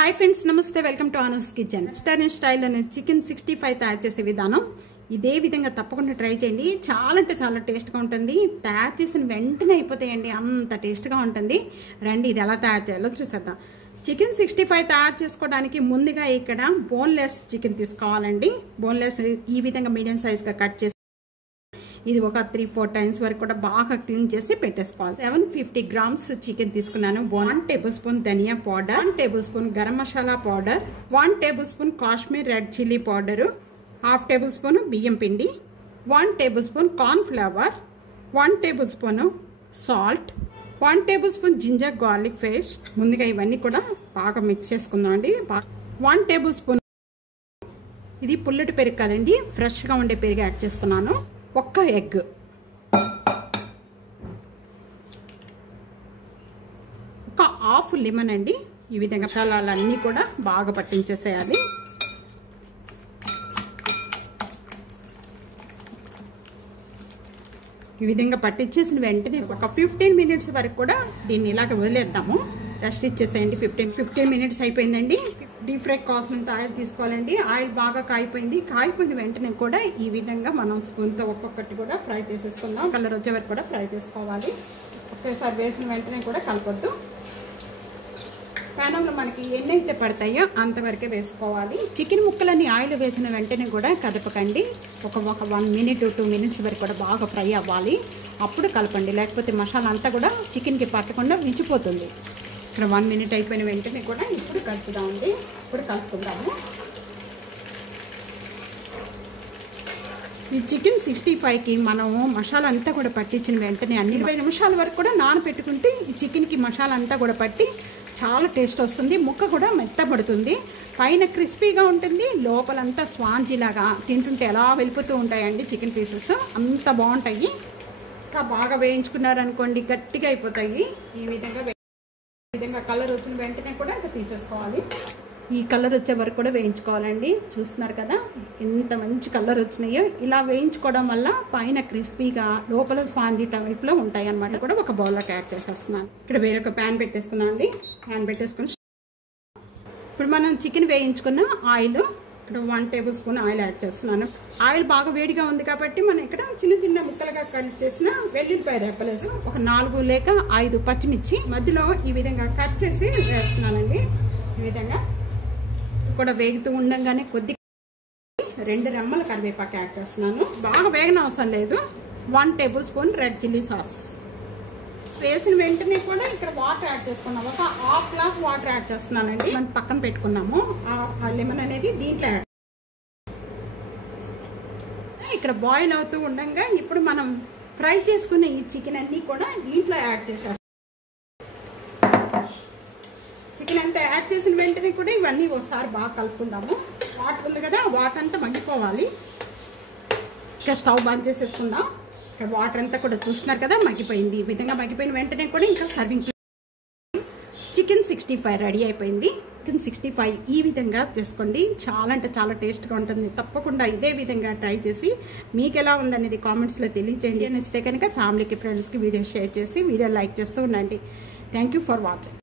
high friends नमस्ते welcome to Anu's kitchen restaurant style अने chicken 65 तैयार చేసే విధానం ఇదే విధంగా తప్పకుండా ట్రై చేయండి చాలా అంటే చాలా టేస్ట్ గా ఉంటుంది తయారు చేసిన వెంటనే అయిపోతాయండి అంత టేస్ట్ గా ఉంటుంది రండి ఇది ఎలా తయారు చేయాలో చూసేద్దాం చికెన్ 65 తయారు చేసుకోవడానికి ముందుగా ఇక్కడ బోన్లెస్ చికెన్ తీసుకోవాలండి బోన్లెస్ ఈ విధంగా మీడియం సైజ్ గా కట్ చేసి ఇది ఒక 3-4 టైమ్స్ వరకు కూడా బాగా క్లీన్ చేసి పెట్టేసుకోవాలి 750 గ్రామ్స్ చికెన్ తీసుకున్నాను 1 టేబుల్ స్పూన్ ధనియా powder 1 tablespoon garam masala powder 1 tablespoon Kashmir red chilli powder 1/2 tablespoon బియ్యం పిండి 1 tablespoon cornflour 1 tablespoon salt 1 tablespoon ginger garlic paste ముందుగా ఇవన్నీ కూడా బాగా మిక్స్ చేసుకుందాం అండి 1 టేబుల్ స్పూన్ ఇది పుల్లటి పెరుగు కదండి ఫ్రెష్ గా ఉండే పెరుగు యాడ్ చేస్తున్నాను ఒక్క ఎగ్ ఒక హాఫ్ లెమన్ అండి ఈ విధంగా మసాలాలన్నీ కూడా బాగా పట్టించేసేయాలి ఈ విధంగా పట్టించేసిన వెంటనే ఒక 15 మినిట్స్ వరకు కూడా దీన్ని ఇలాగ వదిలేద్దాము రెస్ట్ ఇచ్చేసేయండి 15 మినిట్స్ అయిపోయిందండి డీప్ ఫ్రై కావాల్సినంత ఆయిల్ తీసుకోవాలండి ఆయిల్ బాగా కాయిపోయిన వెంటనే కూడా ఈ విధంగా మనం స్పూన్తో ఒక్కొక్కటి కూడా ఫ్రై చేసేసుకుందాం కలర్ వచ్చే వరకు కూడా ఫ్రై చేసుకోవాలి ఒకేసారి వేసిన వెంటనే కూడా కలపొద్దు ప్యానంలో మనకి ఎన్ని అయితే పడతాయో అంతవరకే వేసుకోవాలి చికెన్ ముక్కలన్నీ ఆయిల్ వేసిన వెంటనే కూడా కదపకండి ఒక 1 మినిట్ 2 మినిట్స్ వరకు కూడా బాగా ఫ్రై అవ్వాలి అప్పుడు కలపండి లేకపోతే మసాలా అంతా కూడా చికెన్కి పట్టకుండా విచ్చిపోతుంది ఇక్కడ 1 మినిట్ అయిపోయిన వెంటనే కూడా ఇప్పుడు కలుపుదామండి ఇప్పుడు కలుపుకుందాము ఈ చికెన్ 65కి మనము మసాలా అంతా కూడా పట్టించిన వెంటనే అన్ని 20 నిమిషాల వరకు కూడా నానబెట్టుకుంటే ఈ చికెన్కి మసాలా అంతా కూడా పట్టి చాలా టేస్ట్ వస్తుంది ముక్క కూడా మెత్తబడుతుంది పైన క్రిస్పీగా ఉంటుంది లోపలంతా స్పాంజీ లాగా తింటుంటే ఎలా వెళ్ళిపోతూ ఉంటాయండి చికెన్ పీసెస్ అంత బాగుంటాయి ఇంకా బాగా వేయించుకున్నారనుకోండి గట్టిగా అయిపోతాయి ఈ విధంగా కలర్ వచ్చిన వెంటనే కూడా తీసేసుకోవాలి ఈ కలర్ వచ్చే వరకు కూడా వేయించుకోవాలండి చూస్తున్నారు కదా ఎంత మంచి కలర్ వచ్చినాయో ఇలా వేయించుకోవడం వల్ల పైన క్రిస్పీగా లోపల స్పాంజీ టైప్లో ఉంటాయి అన్నమాట కూడా ఒక బౌల్లోకి యాడ్ చేసేస్తున్నాను ఇక్కడ వేరొక ప్యాన్ పెట్టేసుకున్నాం అండి ప్యాన్ పెట్టేసుకుని ఇప్పుడు మనం చికెన్ వేయించుకున్న ఆయిల్ ఇక్కడ 1 టేబుల్ స్పూన్ ఆయిల్ యాడ్ చేస్తున్నాను ఆయిల్ బాగా వేడిగా ఉంది కాబట్టి మనం ఇక్కడ చిన్న చిన్న ముక్కలుగా కట్ చేసిన వెల్లుల్లిపాయ రెప్పలేసి ఒక 4 లేక 5 పచ్చిమిర్చి మధ్యలో ఈ విధంగా కట్ చేసి వేస్తున్నానండి ఈ విధంగా కూడా వేగుతూ ఉండగానే కొద్దిగా 2 రెమ్మల కరివేపాకు యాడ్ చేస్తున్నాను బాగా వేగన అవసరం లేదు 1 table spoon red chilli sauce వేసిన వెంటనే కూడా ఇక్కడ వాటర్ యాడ్ చేసుకున్నాము ఒక ½ గ్లాస్ వాటర్ యాడ్ చేస్తున్నానండి మనం పక్కన పెట్టుకున్నాము ఆ లెమన్ అనేది దీంట్లో ఇక్కడ బాయిల్ అవుతూ ఉండగా ఇప్పుడు మనం ఫ్రై చేసుకున్న ఈ చికెన్ అన్ని కూడా దీంట్లో యాడ్ చేసాం చికెన్ అంతా యాడ్ చేసిన వెంటనే కూడా ఇవన్నీ ఒకసారి బాగా కలుపుకుందాము వాటర్ ఉంది కదా వాటర్ అంతా మగ్గిపోవాలి ఇంకా స్టవ్ బంద్ చేసేసుకుందాం ఇక్కడ వాటర్ అంతా కూడా చూస్తున్నారు కదా మగ్గిపోయింది ఈ విధంగా మగ్గిపోయిన వెంటనే కూడా ఇంకా సర్వింగ్ చికెన్ 65 రెడీ అయిపోయింది చికెన్ 65 ఈ విధంగా చేసుకోండి చాలా అంటే చాలా టేస్ట్గా ఉంటుంది తప్పకుండా ఇదే విధంగా ట్రై చేసి మీకు ఎలా ఉందనేది కామెంట్స్లో తెలియజేయండి నచ్చితే కనుక ఫ్యామిలీకి ఫ్రెండ్స్కి వీడియో షేర్ చేసి వీడియో లైక్ చేస్తూ ఉండండి థ్యాంక్ యూ ఫర్ వాచింగ్